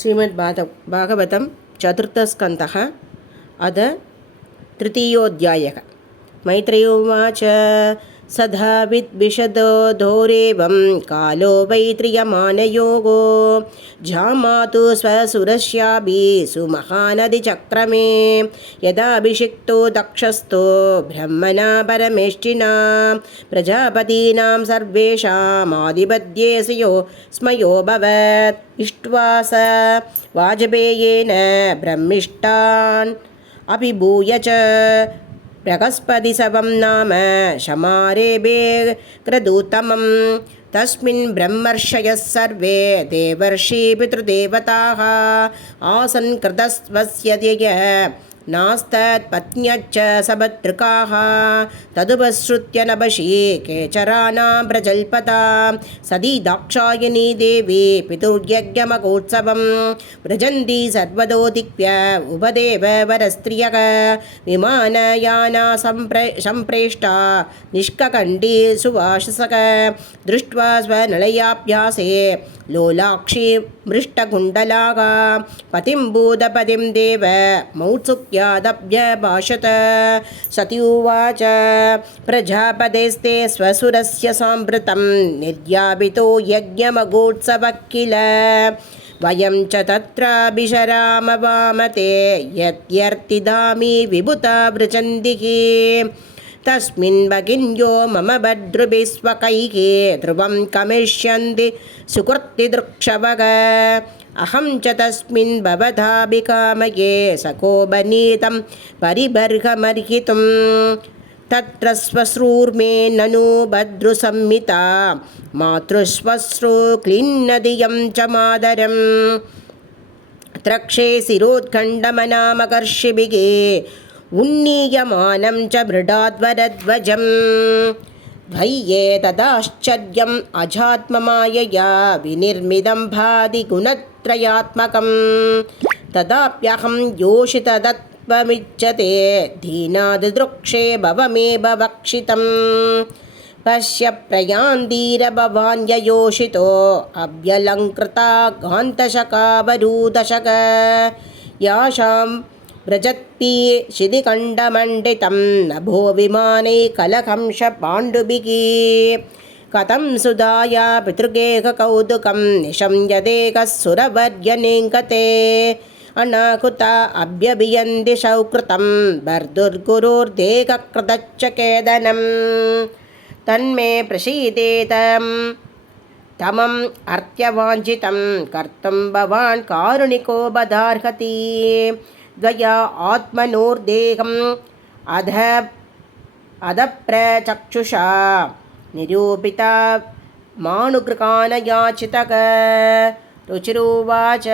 श्रीमद्भागवतं चतुर्थस्कन्धः अथ तृतीयोऽध्यायः। मैत्रेय उवाच सदा विद्विषदो धोरेवं कालो वैत्रियमानयोगो जामातु स्वसुरस्याभि सुमहानदिचक्रमे यदाभिषिक्तो दक्षस्थो ब्रह्मणा परमेष्टिना प्रजापतीनां सर्वेषामाधिपत्येषयो स्मयोऽभवत्। इष्ट्वा स वाजपेयेन ब्रह्मिष्टान् अभिभूय च बृहस्पतिसवं नाम शमारेभे क्रतूतमं तस्मिन् ब्रह्मर्षयः सर्वे देवर्षि पितृदेवताः आसन् कृतस्वस्य नास्तत्पत्न्यश्च सभद्रकाः तदुपसृत्य नभसि केचराणां प्रजल्पतां सदी दाक्षायणी देवी पितुर्यज्ञमहोत्सवं व्रजन्ति सर्वदोदिक्य उपदेव वरस्त्रियः विमानयाना सम्प्रेष्टा निष्ककण्ठी सुवाससः दृष्ट्वा स्वनलयाभ्यासे लोलाक्षी मृष्टकुण्डलाः पतिं भूतपतिं देव मौत्सुक्यादभ्यभाषत। सती उवाच प्रजापतेस्ते स्वसुरस्य साम्प्रतं निर्यापितो यज्ञमगोत्सवः किल वयं च तत्राभिशरामवामते यत्यर्थिदामि विभुता वृचन्दिः तस्मिन् भगिन्यो मम भद्रुभिः स्वकैः ध्रुवं कमिष्यन्ति सुकृतिदृक्षवः अहं च तस्मिन् भवताभिकामये सकोपनीतं परिबर्हमर्हितुं तत्र श्वश्रूर्मे ननु भद्रुसंहिता मातृश्वश्रू क्लिन्नदियं च मादरं त्रक्षे शिरोत्खण्डमनामकर्षिभिः उन्नीयमानं च मृडाध्वरध्वजं ध्वय्ये तदाश्चर्यम् अजात्ममायया विनिर्मितं भाति गुणत्रयात्मकं तदाप्यहं योषितदत्वमिच्छते दीनादिदृक्षे भवमेव भक्षितं पश्य प्रयान्तीरभवान् ययोषितो अभ्यलङ्कृता गान्तशकावरूदशक यासां व्रजत्पि शिधिकण्डमण्डितं नभो विमाने कलकंश पाण्डुभिः कथं सुधाया पितृगेहकौतुकं निशम्यदेकः सुरवर्यनेङ्कते अनाकुता अभ्यभियन्ति सौकृतं भर्दुर्गुरोर्देहकृतच्च केदनं तन्मे प्रसीदेतं तमम् अर्थवाञ्छितं कर्तुं भवान् कारुणिको बदार्हति द्वया आत्मनोर्देहम् अधप्रचक्षुषा निरूपिता मानुकृकानयाचितः रुचिरुवाच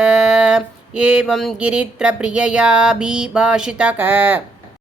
एवं गिरित्रप्रियया बिभाषितः